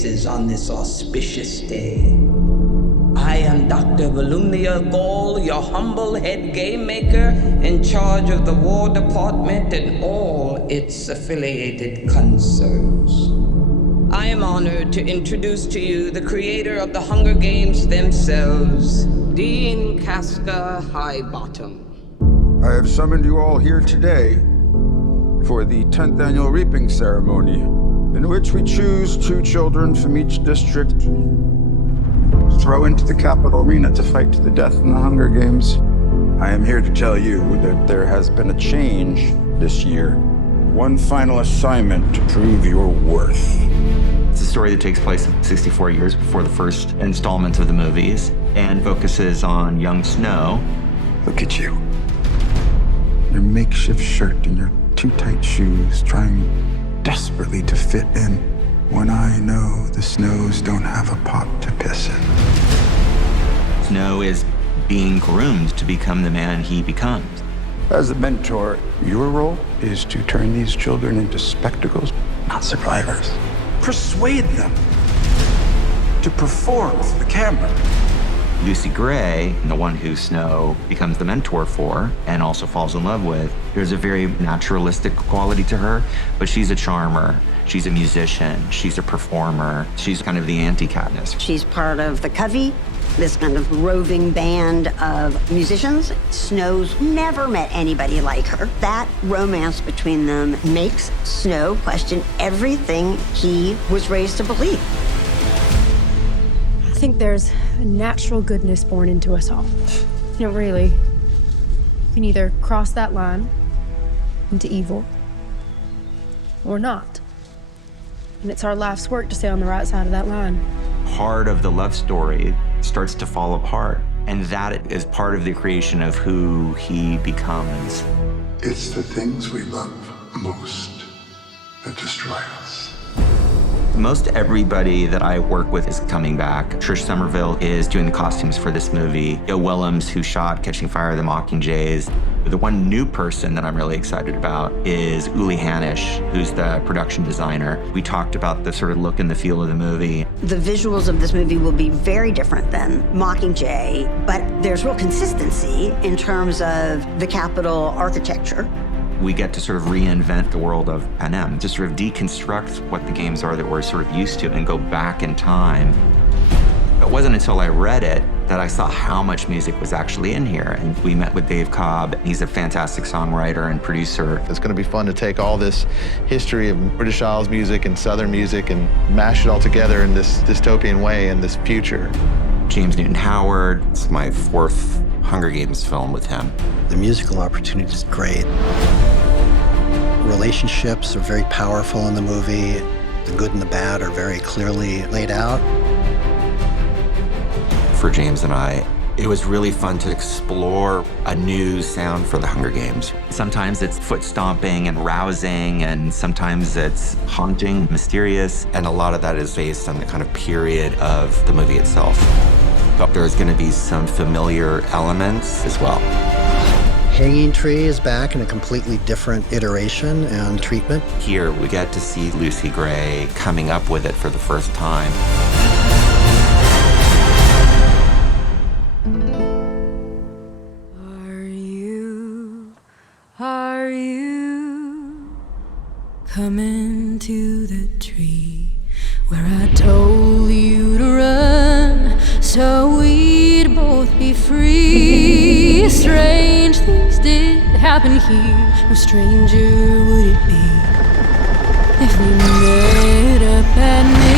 faces on this auspicious day. I am Dr. Volumnia Gall, your humble head game maker in charge of the War Department and all its affiliated concerns. I am honored to introduce to you the creator of the Hunger Games themselves, Dean Casca Highbottom. I have summoned you all here today for the 10th annual reaping ceremony, in which we choose 2 children from each district, throw into the capital arena to fight to the death in the Hunger Games. I am here to tell you that there has been a change this year. One final assignment to prove your worth. It's a story that takes place 64 years before the first installment of the movies and focuses on young Snow. Look at you. Your makeshift shirt and your too tight shoes, trying desperately to fit in when I know the Snows don't have a pot to piss in. Snow is being groomed to become the man he becomes. As a mentor, your role is to turn these children into spectacles, not survivors. Persuade them to perform for the camera. Lucy Gray, the one who Snow becomes the mentor for and also falls in love with, there's a very naturalistic quality to her, but she's a charmer. She's a musician. She's a performer. She's kind of the anti-Katniss. She's part of the Covey, this kind of roving band of musicians. Snow's never met anybody like her. That romance between them makes Snow question everything he was raised to believe. I think there's a natural goodness born into us all. You know, really, you can either cross that line into evil or not. And it's our life's work to stay on the right side of that line. Part of the love story starts to fall apart, and that is part of the creation of who he becomes. It's the things we love most that destroy us. Most everybody that I work with is coming back. Trish Somerville is doing the costumes for this movie. Joe Willems, who shot Catching Fire, the Mockingjays. The one new person that I'm really excited about is Uli Hanisch, who's the production designer. We talked about the sort of look and the feel of the movie. The visuals of this movie will be very different than Mockingjay, but there's real consistency in terms of the Capitol architecture. We get to sort of reinvent the world of Panem, to sort of deconstruct what the games are that we're sort of used to and go back in time. It wasn't until I read it that I saw how much music was actually in here. And we met with Dave Cobb. He's a fantastic songwriter and producer. It's going to be fun to take all this history of British Isles music and Southern music and mash it all together in this dystopian way in this future. James Newton Howard. It's my 4th Hunger Games film with him. The musical opportunity is great. Relationships are very powerful in the movie. The good and the bad are very clearly laid out. For James and I, it was really fun to explore a new sound for the Hunger Games. Sometimes it's foot stomping and rousing, and sometimes it's haunting, mysterious, and a lot of that is based on the kind of period of the movie itself. But there's going to be some familiar elements as well. Hanging Tree is back in a completely different iteration and treatment. Here, we get to see Lucy Gray coming up with it for the first time. Are you coming to the tree where I told you to run so we'd both be free? Strange things did happen here. No stranger would it be if we met up at midnight.